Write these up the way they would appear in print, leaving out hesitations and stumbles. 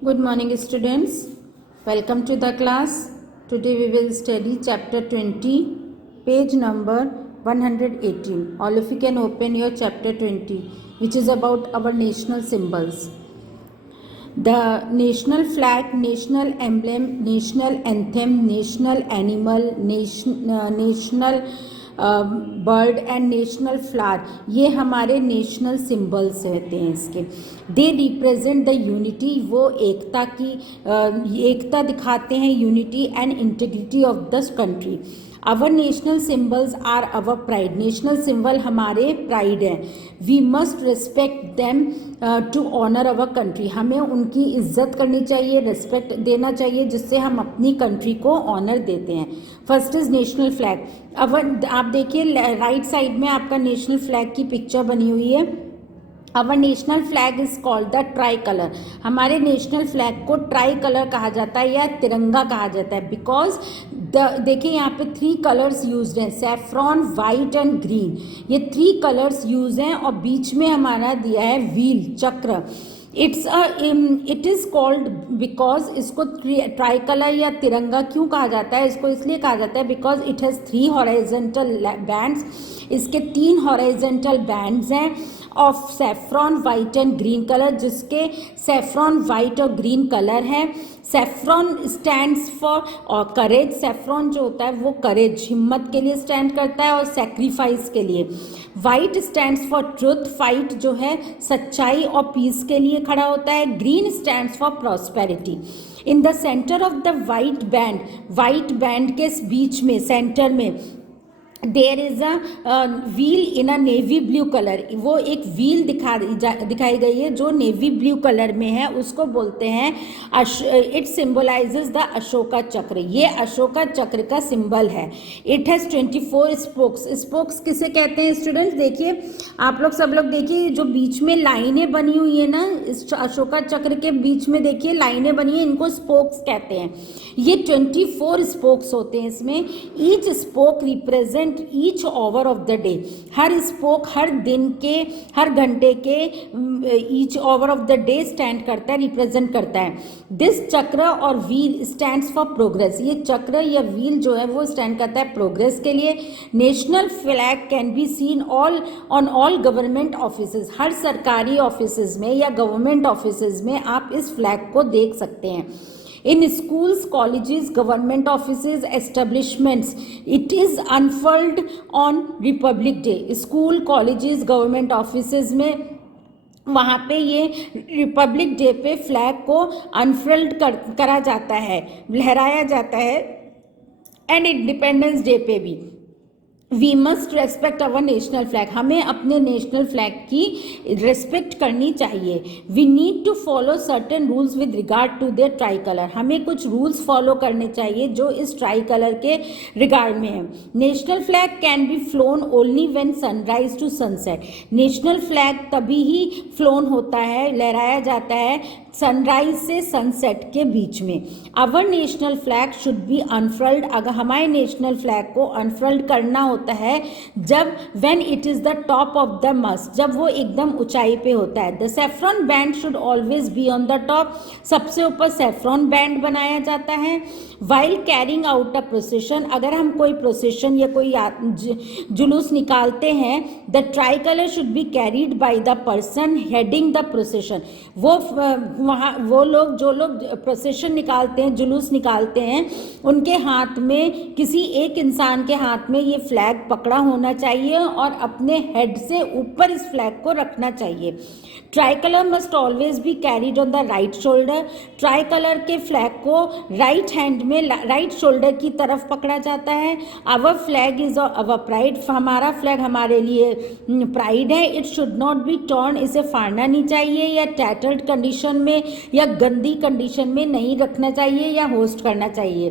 Good morning, students. Welcome to the class. Today we will study chapter 20, page number 118. All of you can open your chapter 20, which is about our national symbols. The national flag, national emblem, national anthem, national animal, national bird and national flower, ये हमारे national symbols रहते हैं इसके. They represent the unity, वो एकता की एकता दिखाते हैं, unity and integrity of the country. Our national symbols are our pride, national symbol हमारे प्राइड हैं. We must respect them to honour our country, हमें उनकी इज्जत करनी चाहिए, रिस्पेक्ट देना चाहिए, जिससे हम अपनी कंट्री को ऑनर देते हैं. First is national flag. अब आप देखिए राइट साइड में आपका नेशनल फ्लैग की पिक्चर बनी हुई है. अवर national flag is called the try colour, हमारे नेशनल फ्लैग को ट्राई कलर कहा जाता है या तिरंगा कहा जाता है. बिकॉज देखिए यहाँ पे 3 कलर्स यूज हैं, सैफ्रॉन, वाइट एंड ग्रीन. ये 3 कलर्स यूज हैं और बीच में हमारा दिया है व्हील, चक्र. इट इज़ कॉल्ड बिकॉज, इसको ट्राई कलर या तिरंगा क्यों कहा जाता है, इसको इसलिए कहा जाता है because it has 3 horizontal bands. इसके 3 हॉरिजॉन्टल बैंड्स हैं of saffron, white and green colour, जिसके सैफ्रॉन, वाइट और ग्रीन कलर है. सैफ्रॉन स्टैंड्स फॉर और करेज, सैफ्रॉन जो होता है वो करेज, हिम्मत के लिए स्टैंड करता है और सेक्रीफाइस के लिए. White stands for truth, fight जो है सच्चाई और पीस के लिए खड़ा होता है. Green stands for prosperity. In the centre of the white band, white band के बीच में सेंटर में there is a wheel in a navy blue colour, वो एक व्हील दिखाई गई है जो नेवी ब्लू कलर में है, उसको बोलते हैं इट सिंबलाइजेज द अशोका चक्र. ये अशोका चक्र का सिंबल है. It has 24 spokes. स्पोक्स किसे कहते हैं स्टूडेंट्स, देखिए आप लोग सब लोग देखिए जो बीच में लाइनें बनी हुई है ना, इस अशोका चक्र के बीच में देखिए लाइनें बनी है, इनको स्पोक्स कहते हैं. ये 24 स्पोक्स होते हैं इसमें. Each spoke represent each hour of the day, हर स्पोक हर दिन के, हर घंटे के each hour of the day stand करता है, रिप्रेजेंट करता है. दिस चक्र और व्हील स्टैंड्स फॉर प्रोग्रेस, ये चक्र या व्हील जो है वो स्टैंड करता है प्रोग्रेस के लिए. National flag can be seen on all government offices, हर सरकारी ऑफिसेज में या गवर्नमेंट ऑफिसेज में आप इस फ्लैग को देख सकते हैं. In schools, colleges, government offices, establishments, it is unfurled on Republic Day. School, colleges, government offices में वहाँ पे ये रिपब्लिक डे पे फ्लैग को अनफर्ल्ड करा जाता है, लहराया जाता है. एंड इंडिपेंडेंस डे पे भी. We must respect our national flag, हमें अपने नेशनल फ्लैग की रिस्पेक्ट करनी चाहिए. We need to follow certain rules with regard to their tricolour, हमें कुछ रूल्स फॉलो करने चाहिए जो इस ट्राई कलर के रिगार्ड में है. National flag can be flown only when sunrise to sunset, national flag तभी ही फ्लोन होता है, लहराया जाता है सनराइज से सनसेट के बीच में. Our national flag should be unfurled, अगर हमारे नेशनल फ्लैग को अनफर्ल्ड करना होता है जब when it is the top of the mast, जब वो एकदम ऊंचाई पे होता है. The saffron band should always be on the top, सबसे ऊपर सैफ्रॉन बैंड बनाया जाता है. While carrying out a procession, अगर हम कोई प्रोसेशन या कोई जुलूस निकालते हैं, the tricolour should be carried by the person heading the procession. वो लोग जो लोग प्रोसेशन निकालते हैं, जुलूस निकालते हैं, उनके हाथ में, किसी एक इंसान के हाथ में ये फ्लैग पकड़ा होना चाहिए और अपने हेड से ऊपर इस फ्लैग को रखना चाहिए. Tricolour must always be carried on the right shoulder, tricolour के फ्लैग को राइट हैंड में, राइट शोल्डर की तरफ पकड़ा जाता है. Our flag is our pride, हमारा फ्लैग हमारे लिए प्राइड है. It should not be torn, इसे फाड़ना नहीं चाहिए या टैटर्ड कंडीशन में या गंदी कंडीशन में नहीं रखना चाहिए या होस्ट करना चाहिए.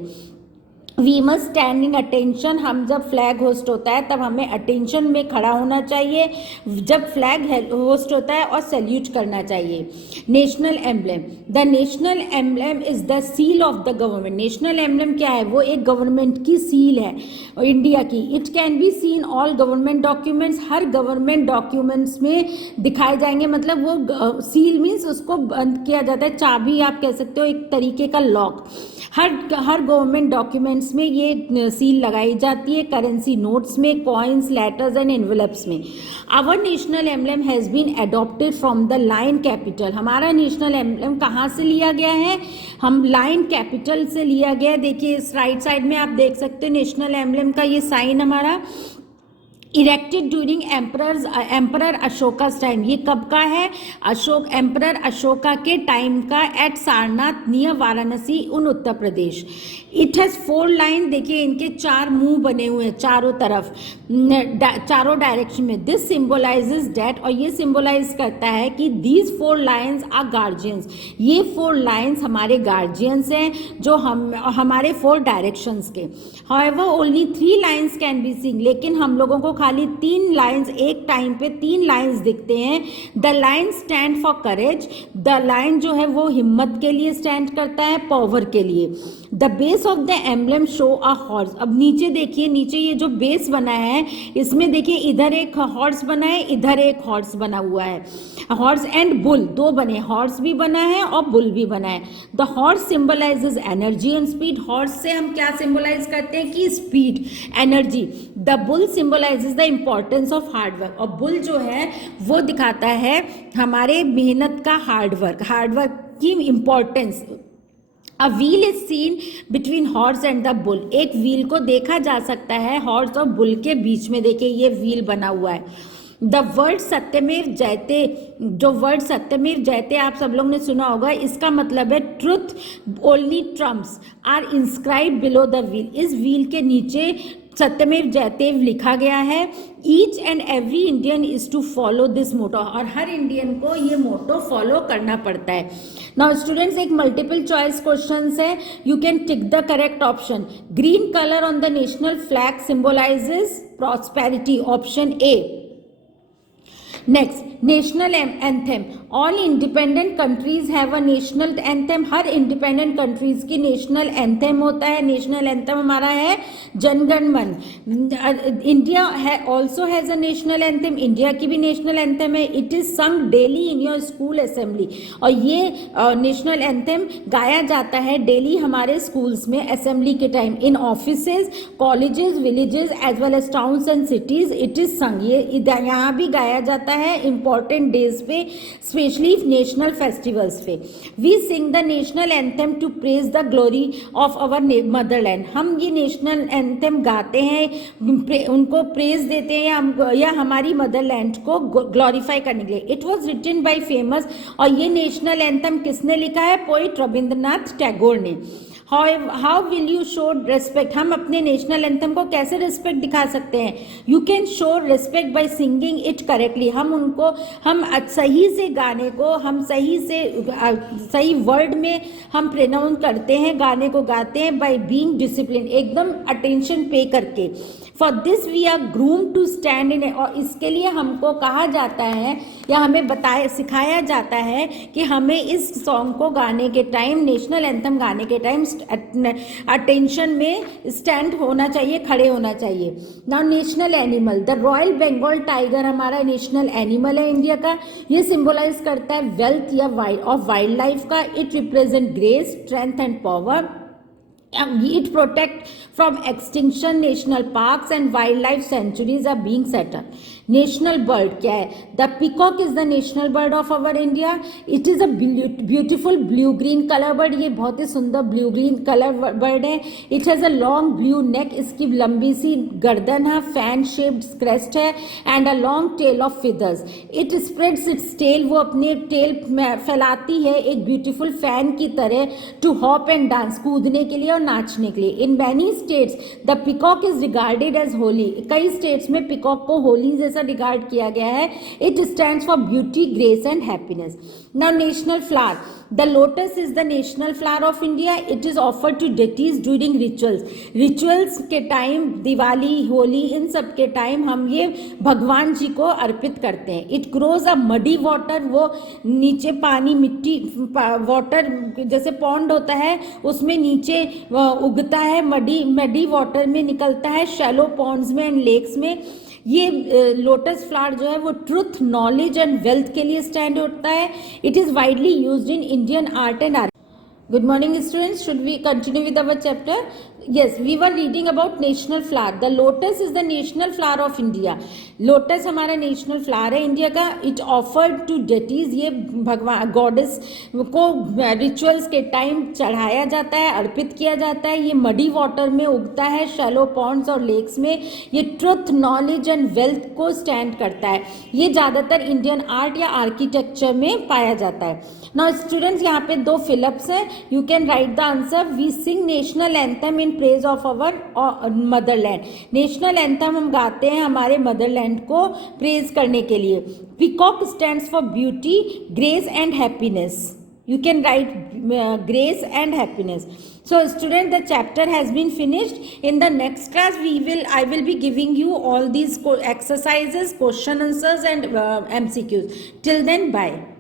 We must stand in attention, हम जब फ्लैग होस्ट होता है तब हमें अटेंशन में खड़ा होना चाहिए जब फ्लैग होस्ट होता है, और सैल्यूट करना चाहिए। National emblem, the national emblem is the seal of the government. National emblem क्या है? वो एक गवर्नमेंट की सील है इंडिया की। It can be seen all government documents, her government documents में दिखाए जाएंगे, मतलब वो सील मीन्स उसको बंद किया जाता है, चाबी आप कह सकते हो, एक तरीके का लॉक। हर गवर्नमेंट डॉक्यूमेंट्स में ये सील लगाई जाती है, करेंसी नोट्स में, कॉइन्स, लेटर्स एंड एनवेलप्स में। Our national emblem has been adopted from the lion capital. हमारा नेशनल एम्बलम कहाँ से लिया गया है? हम लायन कैपिटल से लिया गया है। देखिए इस राइट साइड में आप देख सकते हो नेशनल एम्बलम का ये साइन हमारा erected during emperor Ashoka time. ये कब का है? एम्परर अशोका के टाइम का, एट सारनाथ नियर वाराणसी उन Uttar Pradesh. It has 4 line, देखिए इनके 4 मुंह बने हुए हैं चारों तरफ, चारों डायरेक्शन में। दिस सिंबलाइजेज डैट, और ये सिंबलाइज करता है कि दीज 4 लाइन्स आर गार्जियंस। ये 4 लाइन्स हमारे गार्जियंस हैं जो हमारे 4 डायरेक्शंस के। However only 3 lines can be scene, लेकिन हम लोगों को खाली 3 लाइन्स, एक टाइम पे 3 लाइन्स दिखते हैं। The line stand for courage, the line जो है वो हिम्मत के लिए स्टैंड करता है, पावर के लिए। The base of the emblem show a horse. अब नीचे देखिए, नीचे ये जो बेस बना है इसमें देखिए इधर एक हॉर्स बना है, इधर एक हॉर्स बना हुआ है। हॉर्स एंड बुल 2 बने, हॉर्स भी बना है और बुल भी बना है। The horse symbolises energy and speed. Horse से हम क्या सिंबलाइज करते हैं कि speed, energy. The bull symbolises the importance of hard work, और बुल जो है वो दिखाता है हमारे मेहनत का हार्डवर्क की importance. A wheel is seen between horse and the bull. एक व्हील को देखा जा सकता है हॉर्स और बुल के बीच में, देखिए ये व्हील बना हुआ है। द वर्ड सत्यमेव जयते, जो वर्ड सत्यमेव जयते आप सब लोग ने सुना होगा, इसका मतलब है truth only triumphs are inscribe below the wheel. इस व्हील के नीचे सत्यमेव जयते लिखा गया है। Each and every Indian is to follow this motto, और हर इंडियन को ये मोटो फॉलो करना पड़ता है। नाउ स्टूडेंट्स, एक मल्टीपल चॉइस क्वेश्चन है, you can tick the correct option. Green colour on the national flag symbolizes prosperity, option A. Next, national anthem. All independent countries have a national anthem. Her independent countries की national anthem होता है। National anthem हमारा है जनगण मन। India also has a national anthem, India की भी national anthem है। It is संग daily in your school assembly, और ये नेशनल एंथम गाया जाता है डेली हमारे स्कूल्स में असेंबली के time. In offices, colleges, villages as well as towns and cities it is sung. ये यहाँ भी गाया जाता है इंपॉर्टेंट डेज पे, स्पेशली नेशनल फेस्टिवल्स पे। We sing the national anthem to praise the glory of our motherland. हम ये नेशनल एंथम गाते हैं, उनको प्रेज देते हैं या हमारी मदरलैंड को ग्लोरीफाई करने के लिए। It was written by famous, और ये नेशनल एंथम किसने लिखा है? पोइट रविंद्रनाथ टैगोर ने। How will you show respect? हम अपने नेशनल एंथम को कैसे रिस्पेक्ट दिखा सकते हैं? You can show respect by singing it correctly. हम सही से गाने को, हम सही वर्ड में हम प्रोनाउंस करते हैं, गाने को गाते हैं बाय बीइंग डिसिप्लिन, एकदम अटेंशन पे करके। For this we are groom to stand in, और इसके लिए हमको कहा जाता है या हमें सिखाया जाता है कि हमें इस सॉन्ग को गाने के टाइम, नेशनल एंथम गाने के टाइम अटेंशन में स्टैंड होना चाहिए, खड़े होना चाहिए। Now national animal, the royal Bengal tiger हमारा नेशनल एनिमल है इंडिया का। ये सिंबलाइज करता है वेल्थ या वाइल्ड लाइफ का। It represent grace, strength and power. It protect from extinction. National parks and wildlife sanctuaries are being set up. National bird क्या है? The peacock is the national bird of our India. It is a beautiful blue green colour bird. ये बहुत ही सुंदर blue green colour bird है. It has a long blue neck. इसकी लंबी सी गर्दन है, फैन शेप्ड क्रेस्ट है and a long tail of feathers. It spreads its tail. वो अपने टेल फैलाती है एक ब्यूटिफुल फैन की तरह टू हॉप एंड डांस, कूदने के लिए और नाचने के लिए. In many states the peacock is regarded as holy. कई स्टेट्स में पिकॉक को होली जैसा रिगार्ड किया गया है. It stands for beauty, grace and happiness. Now national flower. The lotus is the national flower of India. It is offered to deities during rituals. Rituals के time, Diwali, Holi, इन सब के टाइम हम ये भगवान जी को अर्पित करते हैं. It grows a muddy water. वो नीचे पानी, मिट्टी, वाटर जैसे पॉन्ड होता है उसमें नीचे उगता है. मडी वाटर में निकलता है, शैलो पॉन्ड्स में एंड लेक्स में. ये लोटस फ्लावर जो है वो ट्रुथ, नॉलेज एंड वेल्थ के लिए स्टैंड होता है. It is widely used in Indian art and art. Good morning students, should we continue with our chapter? Yes, we were reading about national flower. The lotus is the national flower of India. Lotus हमारा national flower है India का. It offered to deities. ये भगवान goddess को rituals के time चढ़ाया जाता है, अर्पित किया जाता है. ये मडी वाटर में उगता है, शैलो पॉन्ड्स और लेक्स में. ये ट्रुथ, नॉलेज एंड वेल्थ को स्टैंड करता है. ये ज़्यादातर इंडियन आर्ट या आर्किटेक्चर में पाया जाता है. नाउ स्टूडेंट्स, यहाँ पे 2 फिलअप्स हैं. You can write the answer. We sing national anthem in praise of our motherland. National anthem हम गाते हैं हमारे motherland को praise करने के लिए. Peacock stands for beauty, grace and happiness. You can write grace and happiness. So student, the chapter has been finished. In the next class I will be giving you all these exercises, question answers and MCQs. Till then, bye.